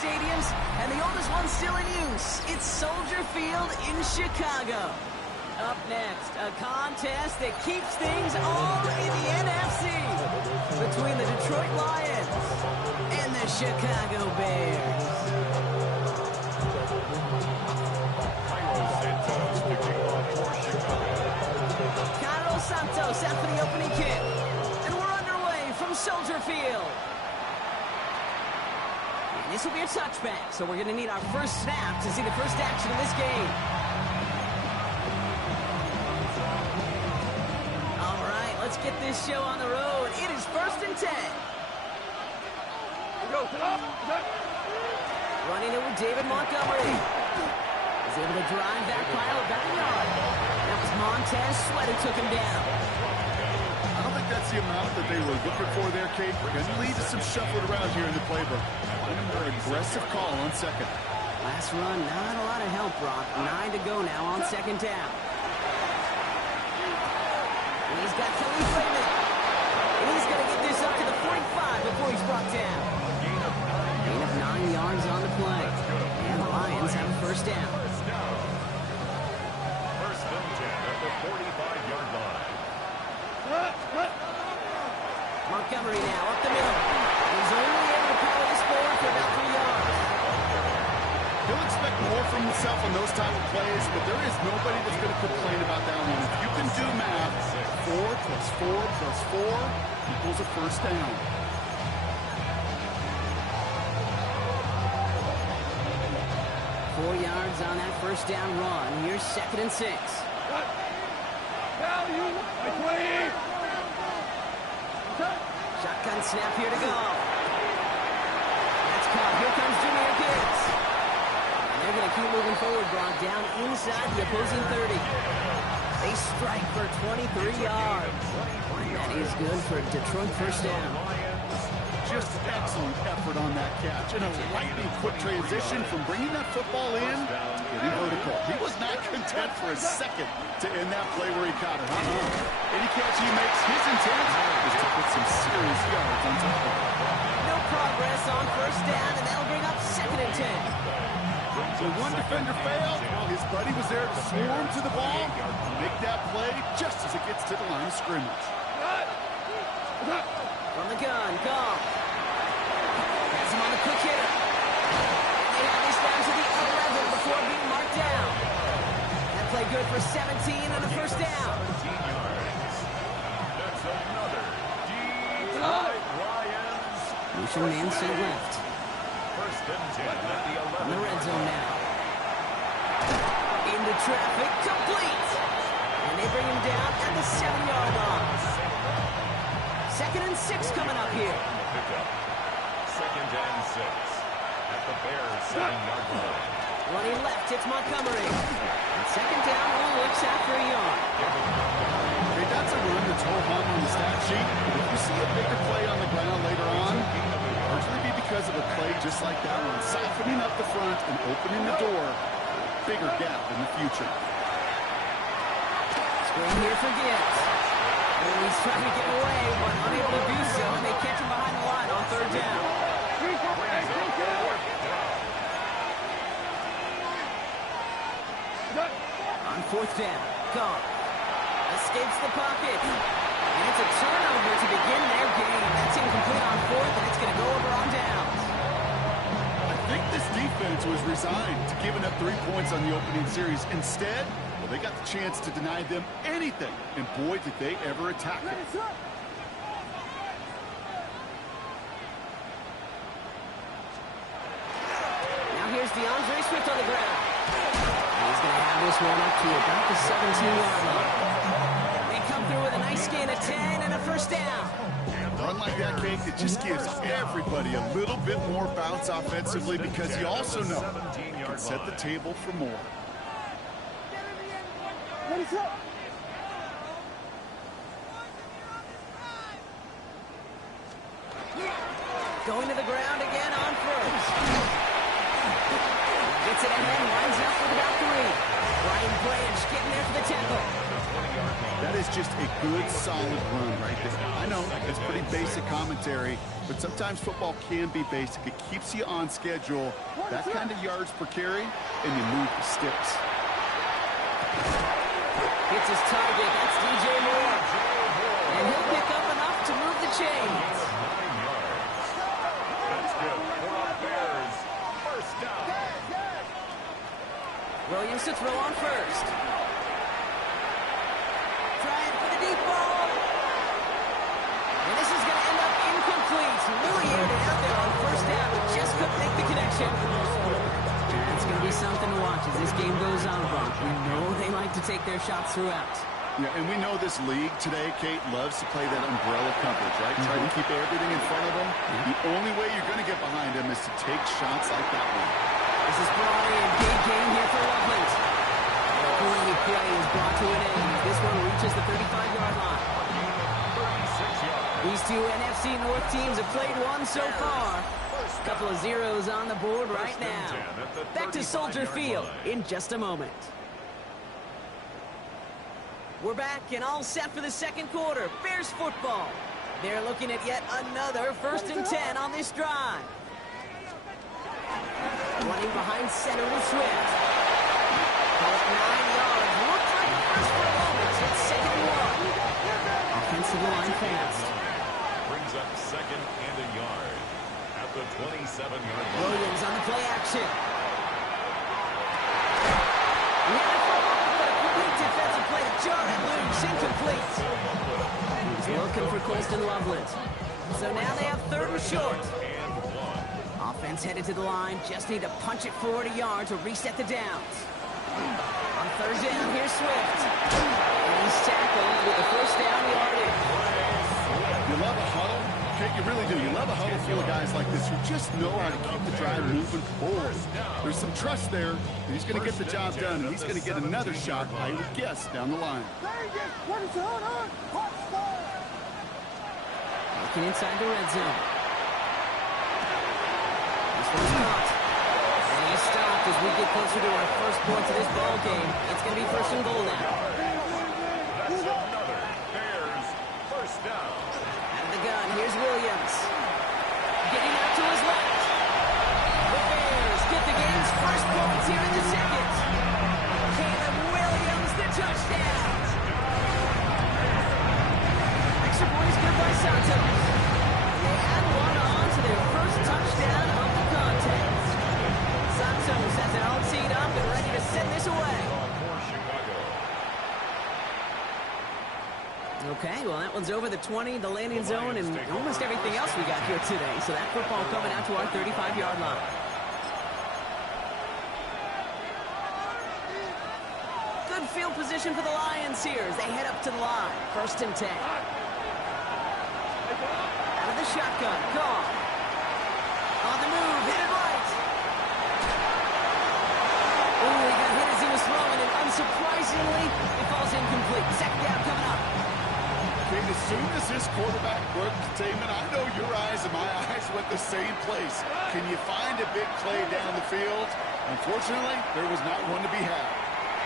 stadiums, and the oldest one still in use. It's Soldier Field in Chicago. Up next, a contest that keeps things all in the NFC between the Detroit Lions and the Chicago Bears. Cairo Santos out for the opening kick, and we're underway from Soldier Field. And this will be a touchback, so we're going to need our first snap to see the first action of this game. Let's get this show on the road. It is 1st and 10. Running it with David Montgomery. He's able to drive that pile about a yard. That was Montez Sweat who took him down. I don't think that's the amount that they were looking for there, Kate. Going to lead to some shuffling around here in the playbook. One more aggressive call on second. Last run, not a lot of help, Brock. 9 to go now on second down. He's got Kelly Freeman. And he's going to get this up to the 45 before he's brought down. Gain of 9 yards on the play. And the Lions have a first down. First and 10 at the 45-yard line. Montgomery now up the middle. He's only able to power this forward for about 3 yards. He'll expect more from himself on those type of plays, but there is nobody that's going to complain about that one. If you can do math, 4 plus 4 plus 4 equals a first down. Four yards on that first down run. Here's 2nd and 6. Shotgun snap here to go. That's caught. Here comes Jahmyr Gibbs. And they're going to keep moving forward, Brock, down inside the opposing 30. They strike for 23 yards. That is good for Detroit first down. Just excellent effort on that catch. And a lightning quick transition from bringing that football in to getting vertical. He was not content for a second to end that play where he caught it. Any catch he makes, his intent is to put some serious yards on top of it. No progress on first down, and that'll bring up 2nd and 10. So one defender failed. His buddy was there to swarm to the ball, make that play just as it gets to the line of scrimmage. From the gun, Goff. Has him on the quick hitter. And they have this down to the 11 before being marked down. That play good for 17 and a first down. That's another Detroit Lions. Motion man set left. First and 10 at the 11. In the red zone now. Into traffic, complete. And they bring him down at the 7-yard line. 2nd and 6 coming up here. Second and 6 at the Bears 7-yard line. Running left, it's Montgomery. And 2nd down, only looks after a yard. Okay, that's a run that's whole hung on the stat sheet. But if you see a bigger play on the ground later on, it'll largely be because of a play just like that one, softening up the front and opening the door. Bigger gap in the future. Screen here for Gibbs. And he's trying to get away, but unable to do so, and they catch him behind the line on 3rd down. On 4th down, Goff escapes the pocket. And it's a turnover to begin their game. That's incomplete on 4th, and it's going to go over on downs. I think this defense was resigned to giving up 3 points on the opening series. Instead, well, they got the chance to deny them anything, and boy, did they ever attack it. Now here's DeAndre Swift on the ground. He's going to have this one up to about the 17-yard line. They come through with a nice gain of 10 and a first down. A run like that, Cake, it just gives everybody a little bit more bounce offensively because you also know you can set the table for more. Going to the ground again on 1st. Gets it ahead, lines up with about 3. Brian Branch getting there for the tackle. That is just a good, solid run right there. I know it's pretty basic commentary, but sometimes football can be basic. It keeps you on schedule, that kind of yards per carry, and you move the sticks. It's his target. That's DJ Moore. And he'll pick up enough to move the chains. 9 yards. That's good for the Bears. First down. Williams to throw on first. Trying for the deep ball. And this is going to end up incomplete. Really aired it out there on first down, but just couldn't make the connection. It's going to be something to watch as this game goes on, Brock. We know they like to take their shots throughout. Yeah, and we know this league today, Kate, loves to play that umbrella coverage, right? Try to keep everything in front of them. The only way you're going to get behind them is to take shots like that one. This is brought in. Big game here for Loveland. The early play is brought to an end. This one reaches the 35-yard line. 36 yards. These two NFC North teams have played one so far. A couple of zeros on the board right now. Back to Soldier Field in just a moment. We're back and all set for the second quarter. Bears football. They're looking at yet another 1st and 10 on this drive. Running behind center with Swift. Caught 9 yards. Looked like a first for a moment. It's 2nd and 1. Offensive line fast. Brings up 2nd and a yard at the 27-yard line. Williams on the play action. Defensive play to Jarrett Luke's incomplete. He's looking for Colston Loveland. So now they have 3rd and short. Offense headed to the line. Just need to punch it 40 yards to reset the downs. On 3rd down, here's Swift. And he's tackled with the 1st down yardage. You love a huddle. Okay, you really do. You love a huddle full of guys like this who just know how to keep the drive moving forward. There's some trust there. And he's going to get the job done, and he's going to get another shot, I would guess, down the line. Looking inside the red zone. This one's caught. And he's stopped as we get closer to our first points of this ball game. It's going to be 1st and goal now. That's another Bears first down. Out of the gun, here's Williams. Getting out to his left. The Bears get the game's first points here in the second. Caleb Williams, the touchdown. Extra point is good by Santos. They add one on to their first touchdown of the contest. Santos has it all teed up and ready to send this away. For Chicago. Okay, well, that one's over the 20, the landing zone, and almost everything else we got here today. So that football coming out to our 35-yard line. Good field position for the Lions here as they head up to the line. 1st and 10. Out of the shotgun, Goff. On the move, hit it right. Oh, he got hit as he was throwing, and unsurprisingly, it falls incomplete. 2nd down coming up. Okay, as soon as this quarterback broke containment, I know your eyes and my eyes went the same place. Can you find a big play down the field? Unfortunately, there was not one to be had.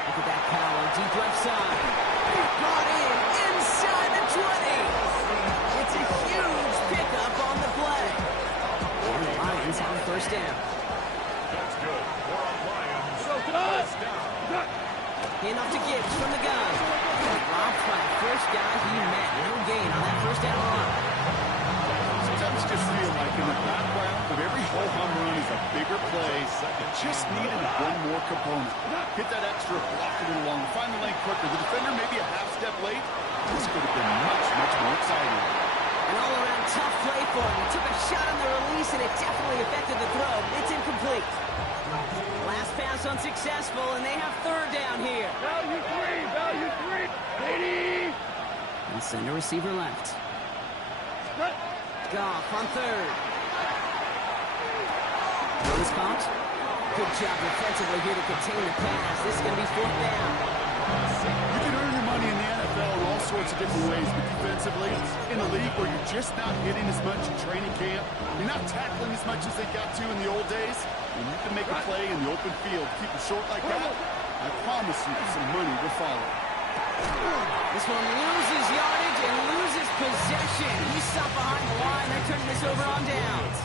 Look at that power, deep left side. Brought in inside the 20. It's a huge pickup on the play. And the Lions have 1st down. That's good for our Lions. First down. Enough to Gibbs from the gun. Robbed by the first guy he met. No gain on that 1st down run. Sometimes it just feel like in the background of every whole home run is a bigger play. Just needed one more component. Hit that extra, block a little longer, find the lane quicker. The defender maybe a half step late. This could have been much, much more exciting. An all-around tough play for him. He took a shot on the release, and it definitely affected the throw. It's incomplete. Last pass unsuccessful, and they have 3rd down here. Value 3, 80. And center receiver left. Goff on 3rd. Rose caught. Good job defensively here to contain the pass. This is going to be 4th down. You can earn your money in the NFL in all sorts of different ways, but defensively, in a league where you're just not hitting as much in training camp, you're not tackling as much as they got to in the old days, and you can make a play in the open field, keep it short like that, I promise you some money will follow. This one loses yardage and loses possession. He's stopped behind the line. They're turning this over on downs.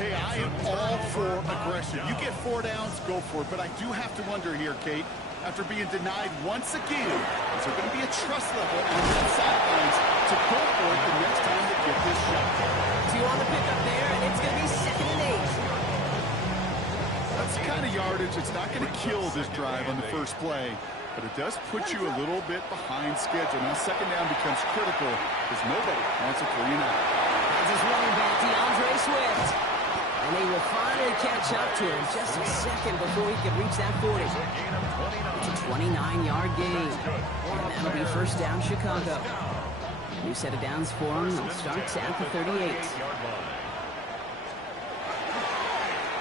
Hey, I am all for aggression. You get 4 downs, go for it. But I do have to wonder here, Kate, after being denied once again, is there going to be a trust level on that sidelines to go for it the next time they get this shot? 2 on the pickup there, and it's going to be 2nd and 8. That's the kind of yardage that's not going to kill this drive on the first play, but it does put you a little bit behind schedule. Now, 2nd down becomes critical because nobody wants a 3 and out. As his running back, DeAndre Swift. And they will finally catch up to him just a second before he could reach that 40. It's a 29-yard gain. And that'll be 1st down, Chicago. New set of downs for him. It starts at the 38.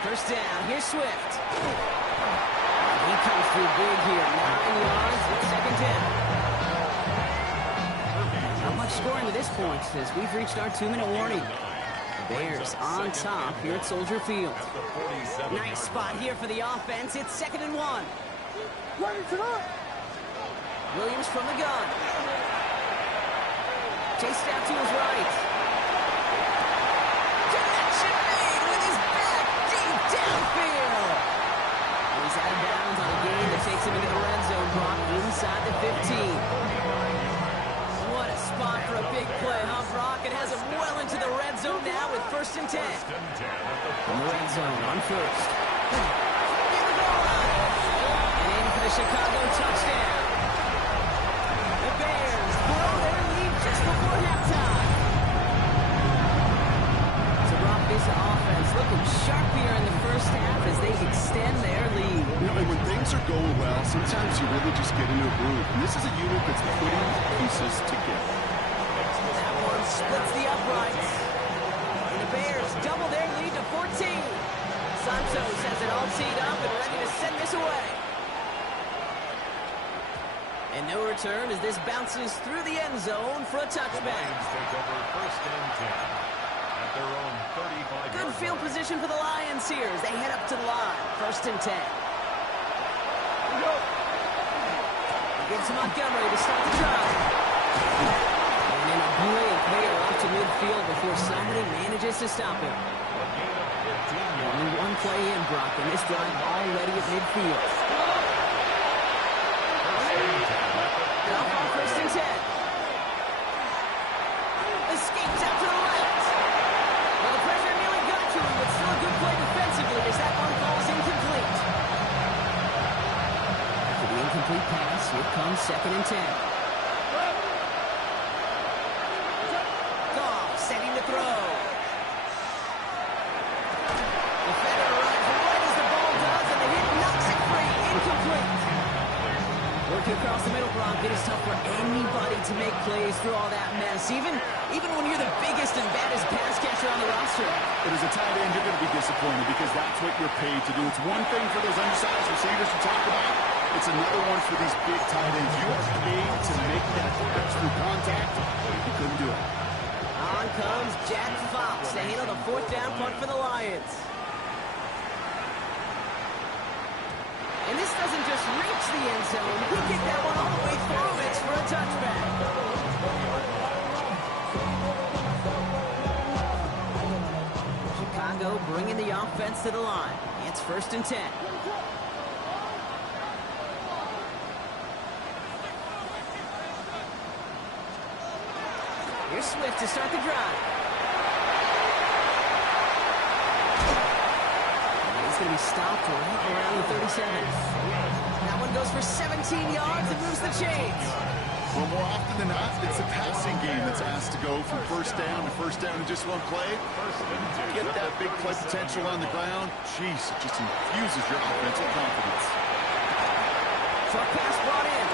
1st down. Here's Swift. He comes through big here. 9 yards with 2nd down. Not much scoring to this point as we've reached our 2-minute warning. Bears on top here at Soldier Field. Nice spot here for the offense. It's 2nd and 1. Williams from the gun. Chased out to his right. Connection made with his back deep downfield. And he's out of bounds on a gain that takes him into the red zone. Brock inside the 15. What a spot for a big play, huh, Brock? It has him well into the red zone now with 1st and 10. From the red zone on 1st. And in for the Chicago touchdown. The Bears blow their lead just before halftime. So Brock, this offense looking sharp here in the 1st half as they extend their lead. You know, and when things are going well, sometimes you really just get into a groove. And this is a unit that's putting pieces together. That one splits the uprights. And the Bears double their lead to 14. Santos has it all teed up and ready to send this away. And no return as this bounces through the end zone for a touchback. Take over 1st and 10 at their own 35. Good field position for the Lions here as they head up to the line. 1st and 10. Gives to Montgomery to start the drive. And in a blink, they are off to midfield before somebody manages to stop him. Only one play in, Brock, and this drive already at midfield. Off on 1st and 10. Escapes out to the left. Well, the pressure nearly got to him, but still a good play defensively as that one falls incomplete. After the incomplete pass, here comes 2nd and 10. Goff setting to throw. Defender arrives right as the ball does, and the hit knocks it free. Incomplete. Working across the middle, Brock. It is tough for anybody to make plays through all that mess, even when you're the biggest and baddest pass catcher on the roster. But as a tight end, you're going to be disappointed because that's what you're paid to do. It's one thing for those undersized receivers you talk about. It's another one for these big tight ends. You are paid to make that catch through contact. You couldn't do it. On comes Jack Fox to handle the 4th down punt for the Lions. And this doesn't just reach the end zone. He kicked that one all the way through. It's for a touchback. Chicago bringing the offense to the line. It's 1st and 10. Here's Swift to start the drive. And he's going to be stopped right around the 37. That one goes for 17 yards and moves the chains. Well, more often than not, it's a passing game that's asked to go from 1st down to 1st down in just one play. Get that big play potential on the ground. Jeez, it just infuses your offensive confidence. Short pass brought in.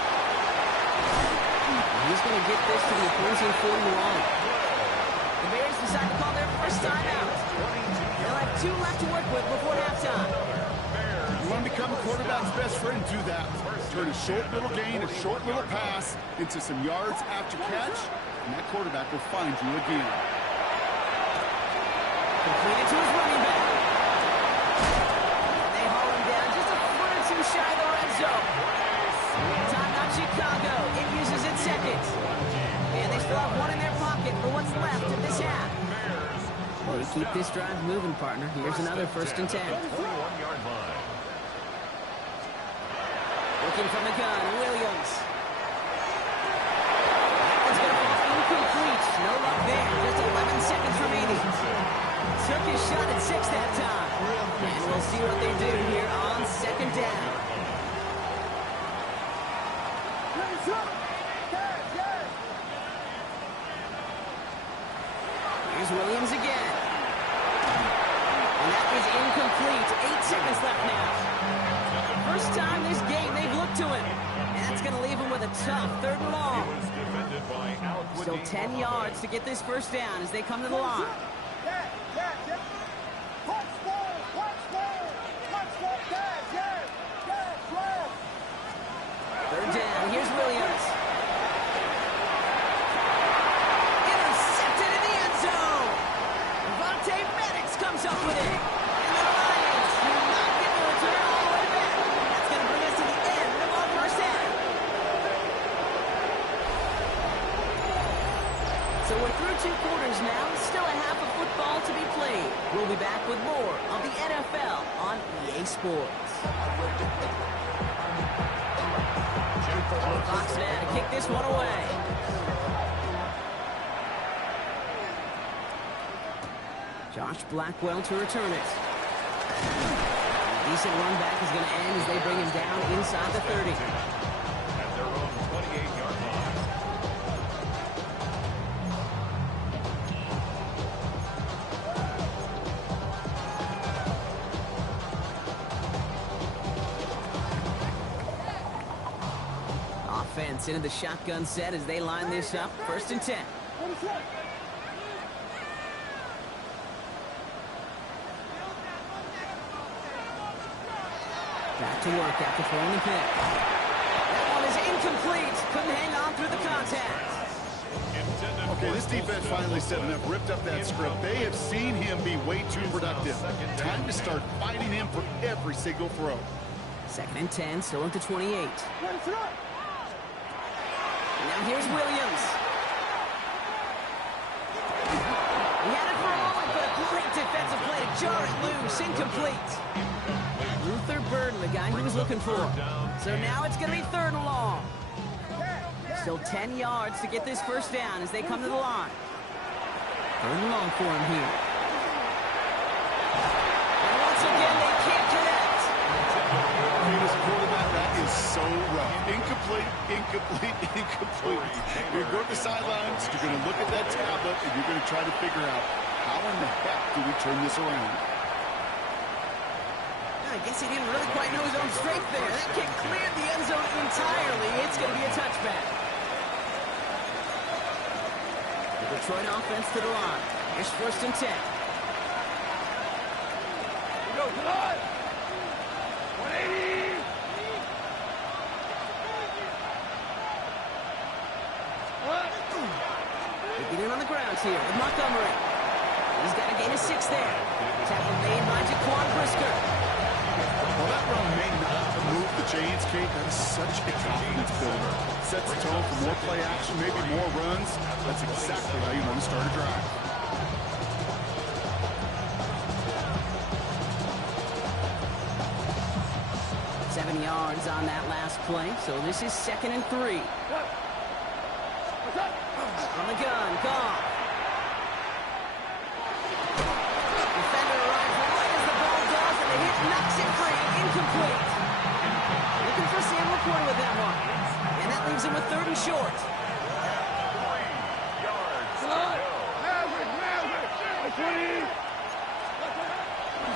He's going to get this to the opposing 41. The Bears decide to call their first timeout. They'll have 2 left to work with before halftime. You want to become a quarterback's best friend, do that. Turn a short little gain, a short little pass into some yards after catch, and that quarterback will find you again. Completed to his running back. And they haul him down just a foot or two shy of the red zone. Timeout Chicago. Keep this drive moving, partner. Here's another 1st and 10. 41-yard line. Looking from the gun, Williams. That one's going to fall incomplete. No luck there. Just 11 seconds remaining. Took his shot at 6 that time. And we'll see what they do here on 2nd down. Here's Williams again. And that was incomplete. 8 seconds left now. First time this game they've looked to him. And that's going to leave him with a tough 3rd and long. Still 10 yards to get this 1st down as they come to the line. 3rd down. Here's Williams. Intercepted in the end zone. Vontae Maddox comes up with it. And the Lions do not get the return all the way back. That's going to bring us to the end of our 1st half. So we're through 2 quarters now. Still a half of football to be played. We'll be back with more of the NFL on EA Sports. Fox now to kick this one away. Josh Blackwell to return it. Decent run back is going to end as they bring him down inside the 30. At their own 28-yard line. Offense into the shotgun set as they line this up. 1st and 10. Back to work after throwing the pick. That one is incomplete. Couldn't hang on through the contact. Okay, this defense finally set enough, ripped up that script. They have seen him be way too productive. Time to start fighting him for every single throw. 2nd and 10, still into 28. Now here's Williams. He had it for a moment, but a great defensive play to jar it loose. Incomplete. Luther Burden, the guy he was looking for. So now it's going to be 3rd and long. Still 10 yards to get this 1st down as they come to the line. 3rd and long for him here. And once again, they can't connect. This quarterback, that is so rough. Incomplete, incomplete, incomplete. You're going to the sidelines, you're going to look at that tablet, and you're going to try to figure out how in the heck do we turn this around. I guess he didn't really quite know his own strength there. That kick cleared the end zone entirely. It's going to be a touchback. The Detroit offense to the line. Here's 1st and 10. Go, Detroit! 180! They get in on the ground here with Montgomery. He's got to gain a 6 there. Tackle made by Jaquan Brisker. Well, that run may not move the chains, Kate. That is such a confidence builder. Sets the tone for more play action, maybe more runs. That's exactly how you want to start a drive. Seven yards on that last play, so this is 2nd and 3. On the gun, Goff. Defender arrives right as the ball goes, and the hit knocks it free. Incomplete. Looking for Sam LaPorta with that one. And that leaves him with 3rd and short. 3 yards to go.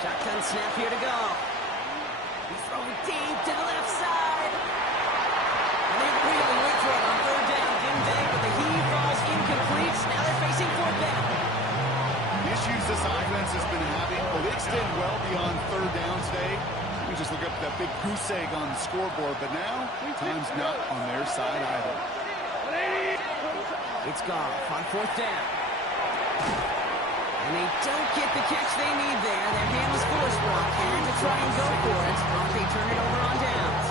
Shotgun snap here to go. He's throwing deep to the left side. And they really went for it on 3rd down. Didn't they? But the heave falls incomplete. Now they're facing 4th down. The issues this offense has been having, well, they extend well beyond 3rd down today. You just look up that big goose egg on the scoreboard, but now, time's not on their side either. It's Goff on 4th down. And they don't get the catch they need there. Their hand was forced blocked. And to try and go for it, they turn it over on downs.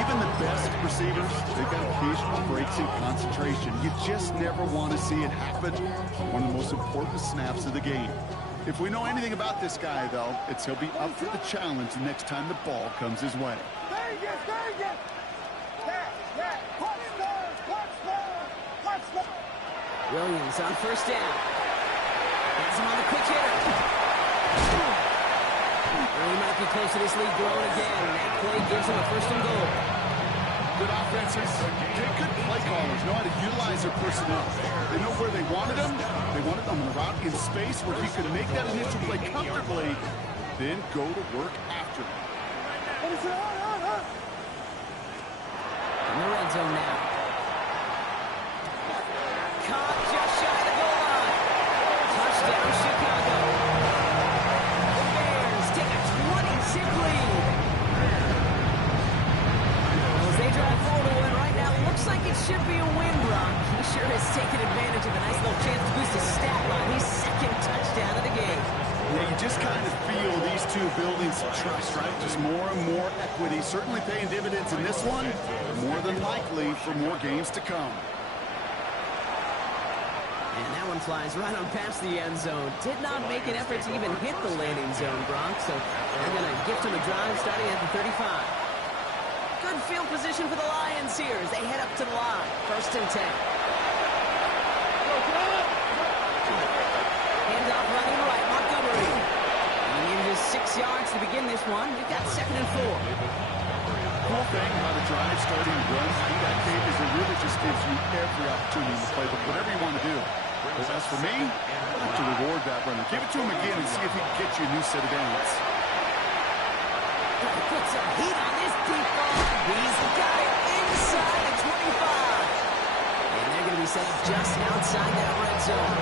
Even the best receivers, they've got occasional breaks in concentration. You just never want to see it happen. One of the most important snaps of the game. If we know anything about this guy, though, it's he'll be up for the challenge the next time the ball comes his way. Williams on first down. Has him on the quick hitter. Well, he might be close to this lead growing again. That play gives him a first and goal. Good offenses, good play callers know how to utilize their personnel. They know where they wanted them. They wanted them on the route in space where he could make that initial play comfortably, then go to work after it. In the red zone now. Caught just shy of the goal line. Touchdown, Chicago. The Bears take a 20-zip lead. Well, as they drive forward to win right now, looks like it should be a win, Brock. He sure has taken advantage of a nice little chance to boost his stat line. His second touchdown of the game. Yeah, you just kind of feel these two building some trust, right? Just more and more equity. Certainly paying dividends in this one. More than likely for more games to come. And that one flies right on past the end zone. Did not make an effort to even hit the landing zone, Bronx. So they're going to gift him a drive starting at the 35. Good field position for the Lions here as they head up to the line. First and 10. Handoff running right, Montgomery. And in just 6 yards to begin this one. We've got second and 4. Cool thing about a drive starting to run through that game is it really just gives you every opportunity to play whatever you want to do. But as for me, I like to reward that runner. Give it to him again and see if he can get you a new set of downs. Put some heat on this deep ball. He's got it inside the 25. And they're going to be set up just outside that red zone.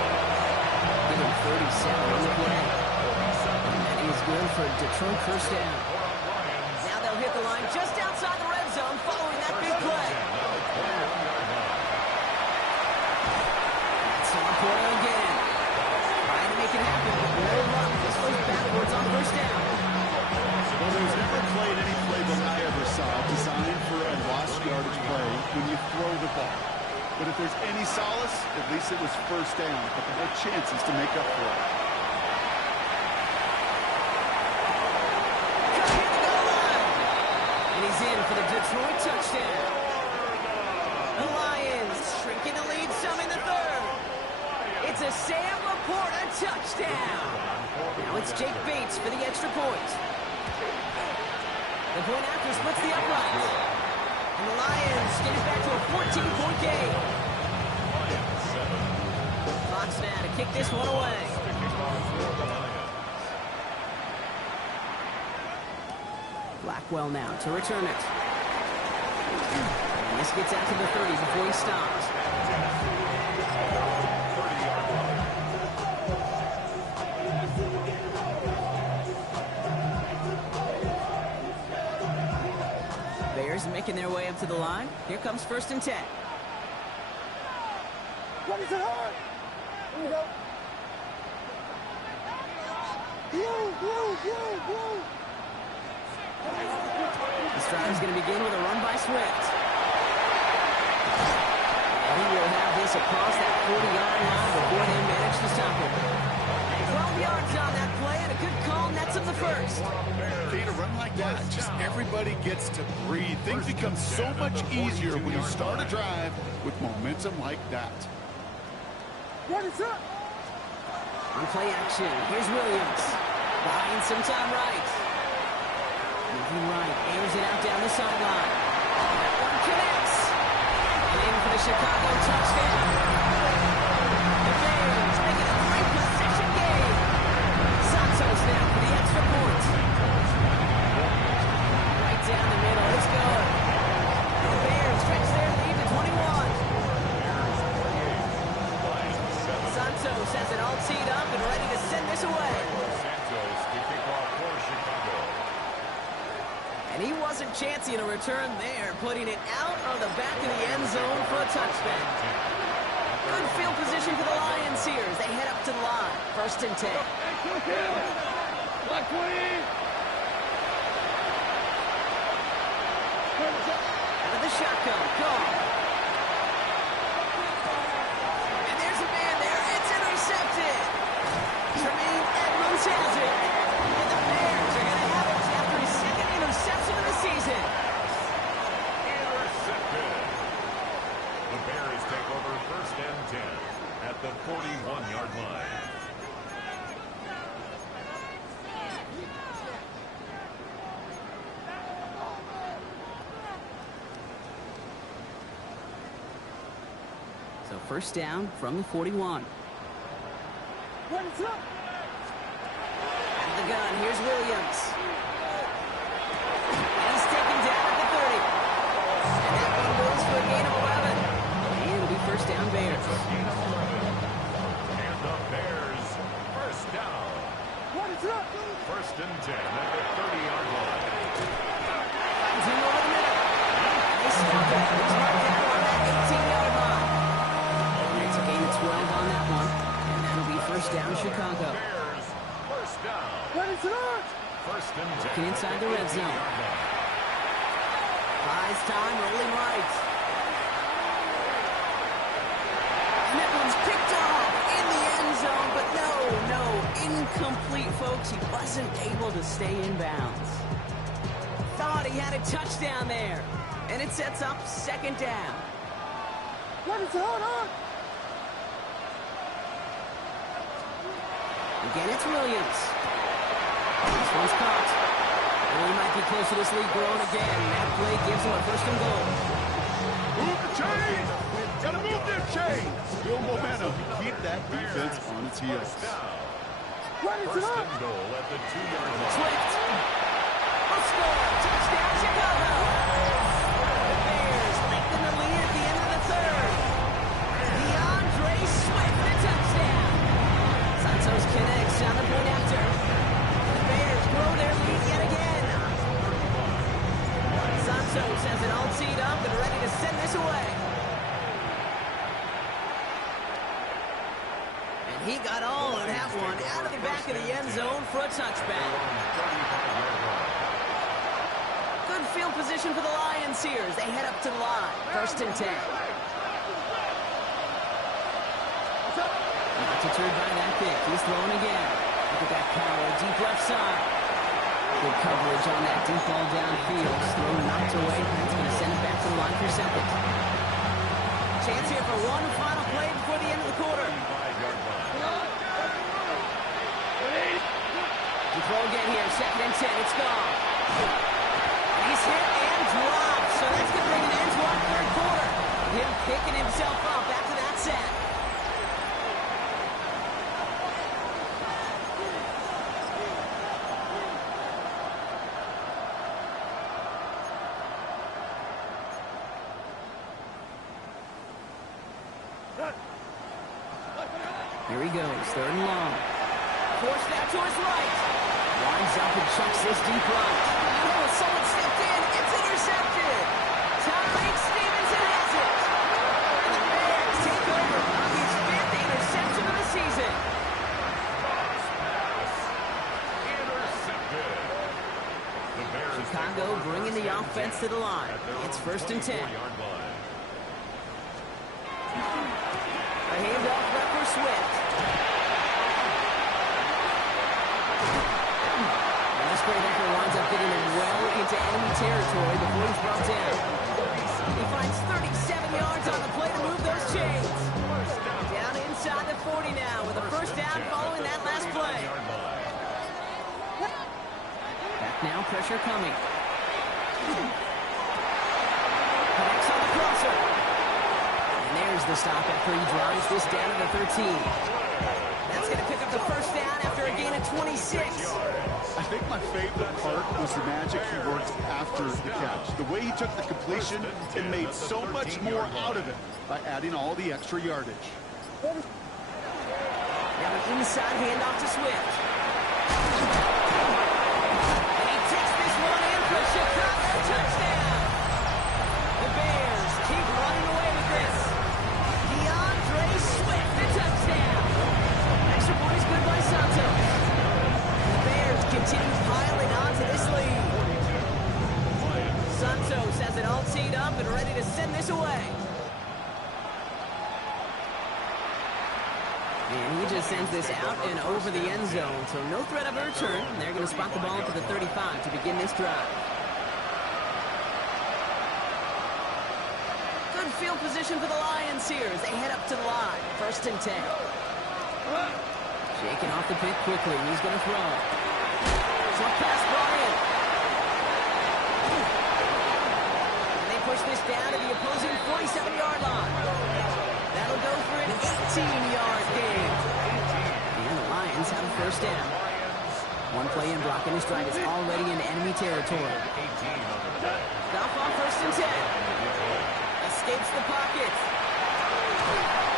Give him 37 on the play. And that is good for Detroit first down. Now they'll hit the line just outside the red zone following that big play. It's on Porter again. Trying to make it happen, but no luck. This goes backwards on first down. Well, there's never played any playbook I ever saw designed for a lost yardage play when you throw the ball. But if there's any solace, at least it was first down, but they had chances to make up for it. And he's in for the Detroit touchdown. The Lions shrinking the lead some in the third. It's a Sam Laporta touchdown. Now it's Jake Bates for the extra point. The point after splits the uprights. And the Lions get it back to a 14-point game. Fox now to kick this one away. Blackwell now to return it. And this gets out to the 30 before he stops. Bears making their way up to the line. Here comes first and 10. What is it hard? Here we go. This drive is going to begin with a run by Swift. And he will have this across that 40-yard line before they manage to stop him. 12 yards on that play, and a good call nets him the first. Okay, to run like that, just everybody gets to breathe. Things become so much easier when you start a drive with momentum like that. What is up? On play action, here's Williams. Buying some time right. Moving right, airs it out down the sideline. That one connects. And in for the Chicago touchdown. The Bears make it a 3-possession game. Santos now for the extra point. Right down the middle, it's good. The Bears stretch their lead to 21. Santos has it all teed up and ready to send this away. Santos to kick off for Chicago. And he wasn't chancing a return there, putting it out of the back of the end zone for a touchdown. Good field position for the Lions here as they head up to the line. First and 10. Black 20. Out of the shotgun. Gone. And there's a man there. It's intercepted. Tremaine Edmonds has it. And the Bears are going to have it after his second interception of the season. Intercepted. The Bears take over 1st and 10 at the 41-yard line. So 1st down from the 41. What is up? Out of the gun, here's Williams. And he's taken down at the 30. And that one goes for a gain of 11. And it'll be 1st down Bears. Gain of 11. And the Bears 1st down. What is up? 1st and 10 at the 30-yard line. Finds him over the middle. Nice stop there. He's marked down on that 18-yard line. And it's a gain of 12 on that one. And that'll be 1st down Chicago. Bears 1st down. What is up? 1st and 10. Looking inside the red zone. Buys time, rolling right. And that one's picked off in the end zone, but no, incomplete, folks. He wasn't able to stay in bounds. Thought he had a touchdown there, and it sets up 2nd down. What is on? Again, it's Williams. This one's caught. Oh, he might be close to this lead growing again. That play gives him a 1st and goal. Move the chains! Gotta move their chains! Build momentum. Keep that defense on its heels. What is 1st up? and goal at the 2-yard line. Swift. A score. Touchdown, Chicago. The Bears lengthen the lead at the end of the 3rd. DeAndre Swift, a touchdown. Santos connects on the point after. The Bears grow their lead yet again. Santos has it all teed up and ready to send this away. And he got all of that one out of the back of the end zone for a touchback. Good field position for the Lions here as they head up to the line. 1st and 10. Not deterred by that pick. He's throwing again. Look at that power, deep left side. Good coverage on that deep ball downfield. Throw knocked away. That's going to send it back to the line for 2nd. Chance here for one final play before the end of the quarter. The throw again here. 2nd and 10. It's gone. He's hit and dropped. So that's going to bring an end to our 3rd quarter. Him picking himself up after that sack. Here he goes, 3rd and long. Forced out to his right. Winds up and chucks this deep right. Oh, someone stepped in. It's intercepted. Tyreek Stevenson has it. And the Bears take over on his 5th interception of the season. Intercepted. The Bears Chicago bringing the offense to the line. It's 1st and 10. A handoff left for Swift. And this great effort winds up getting him well into enemy territory before he's brought down. He finds 37 yards on the play to move those chains. Down inside the 40 now with a 1st down following that last play. Back now, pressure coming. Connects on the crosser. And there's the stop after he drives this down to the 13. That's going to pick up the 1st down after a gain of 26. I think my favorite part was the magic he worked after the catch. The way he took the completion and made so much more out of it by adding all the extra yardage. Now an inside handoff to Swift. And he takes this one in for a Chicago touchdown. The Bears keep running away with this. DeAndre Swift, a touchdown. Extra point is good by Santos. The Bears continue piling on to this lead. Santos has it all teed up ready to send this away. And he just sends this out and over the end zone. So no threat of a return. They're going to spot the ball to the 35 to begin this drive. Good field position for the Lions here as they head up to the line. 1st and 10. Shaking off the pick quickly. He's going to throw. Short pass brought in. And they push this down to the opposing 47-yard line. That'll go for an 18-yard gain. And the Lions have a 1st down. One play in blocking his stride is already in enemy territory. Stop on 1st and 10. Escapes the pocket.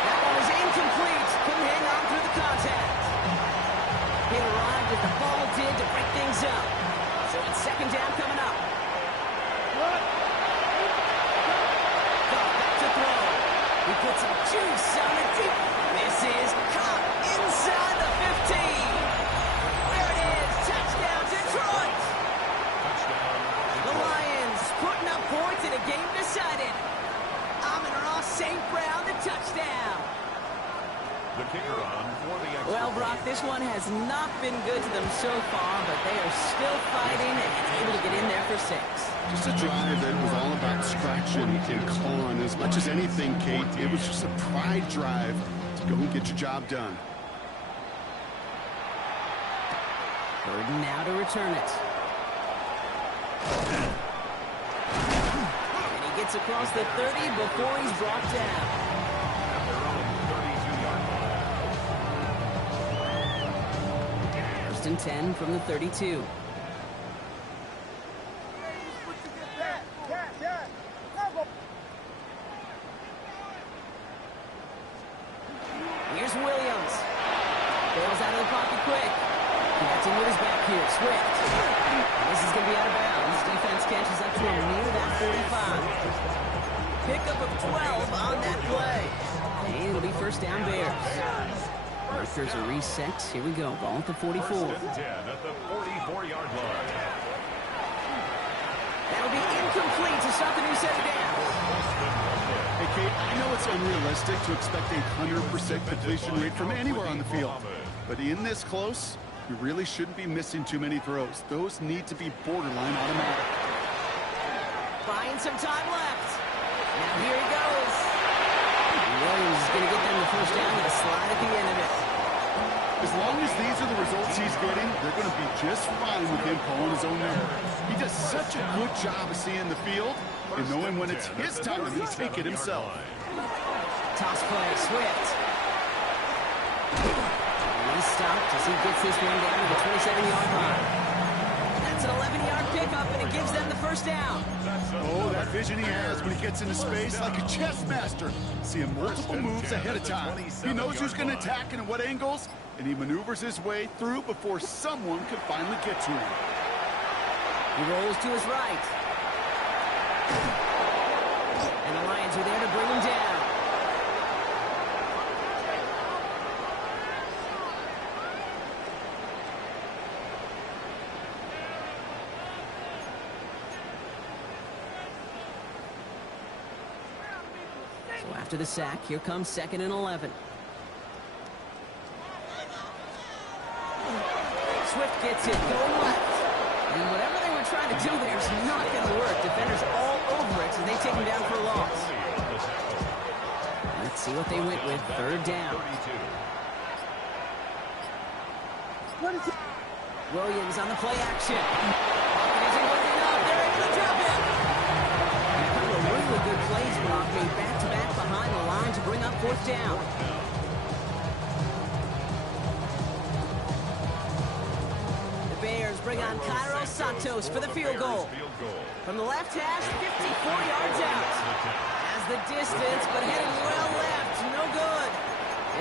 That one was incomplete. Couldn't hang on through the contact. It arrived as the ball did to break things up. So it's 2nd down coming up. Back to throw. He puts some juice on the deep. This is caught inside the 15. There it is. Touchdown, Detroit. The Lions putting up points in a game decided. Amon-Ra St. Brown, the touchdown. The kicker on for the extra. Well, Brock, this one has not been good to them so far, but they are still fighting and able to get in there for 6. Just a drive that was all about scratching and clawing. As much as anything, Kate, it was just a pride drive to go and get your job done. Burden now to return it. And he gets across the 30 before he's brought down. At their own 32-yard line. 1st and 10 from the 32. Here's Williams. Bails out of the pocket quick. Connecting with his back here. Swift. And this is going to be out of bounds. Defense catches up to him near that 45. Pickup of 12 on that play. And it'll be 1st down Bears. Markers are reset. Here we go. Ball at the 44. 1st and 10 at the 44-yard line. That'll be incomplete to stop the new set of downs. Hey, Kate, I know it's unrealistic to expect a 100% completion rate from anywhere on the field. But in this close, you really shouldn't be missing too many throws. Those need to be borderline automatic. Buying some time left. Now here he goes. Williams is going to get them the 1st down with a slide at the end of it. As long as these are the results he's getting, they're going to be just fine with him calling his own number. He does such a good job of seeing the field and knowing when it's his time to take it himself. Toss play, Swift. And he's stopped as he gets this one down to the 27-yard line. That's an 11-yard pickup, and it gives them the 1st down. Oh, that vision he has when he gets into space like a chess master, seeing multiple moves ahead of time. He knows who's going to attack and at what angles, and he maneuvers his way through before someone can finally get to him. He rolls to his right. And the Lions are there to bring him down. So after the sack, here comes 2nd and 11. Swift gets it, going left. And whatever they were trying to do there is not going to work. Defenders all over it, so they take him down for a loss. Let's see what they went with. 3rd down. Williams on the play action. Pocket isn't good enough. They're able to drop it. A couple of really good plays, Brock, made back-to-back behind the line to bring up 4th down. Bring on Cairo Santos for the field goal. From the left hash, 54 yards out. Has the distance, but heading well left. No good.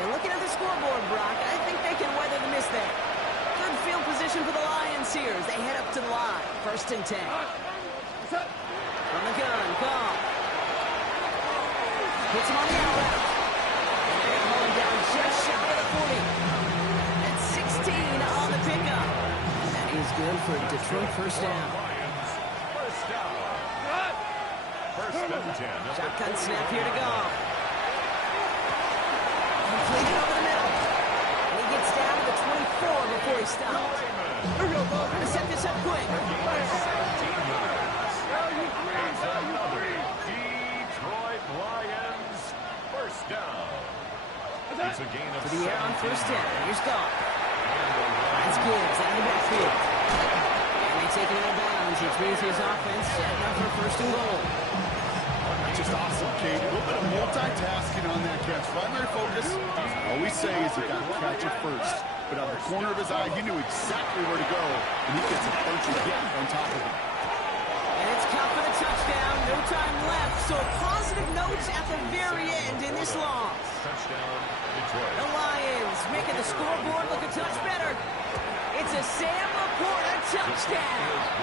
And looking at the scoreboard, Brock, I think they can weather the miss there. Good field position for the Lions here as they head up to the line. 1st and 10. From the gun, Goff. Puts him on the out route. And they're going down just shy of the 40. At 16 on the pickup. Is good for Detroit 1st down. 1st and 10. Shotgun snap here to go. Completed over the middle. And he gets down to the 24 before he stops. Gonna set this up quick. 17 yards. Another Detroit Lions first down. It's a gain of To the air on 17 first down. Here's Goff. That's yards. Gibbs out of the backfield. And they take it out of bounds, which means his offense setting up for first and goal. Just awesome, Kate. A little bit of multitasking on that catch. Primary focus, as I always say, is you got to catch it first. But out of the corner of his eye, he knew exactly where to go, and he gets a bunch of hit on top of it. And it's Cup for the touchdown. No time left. So positive notes at the very end in this loss. Touchdown, Detroit. The Lions making the scoreboard look a touch better. It's a Sam Laporta touchdown.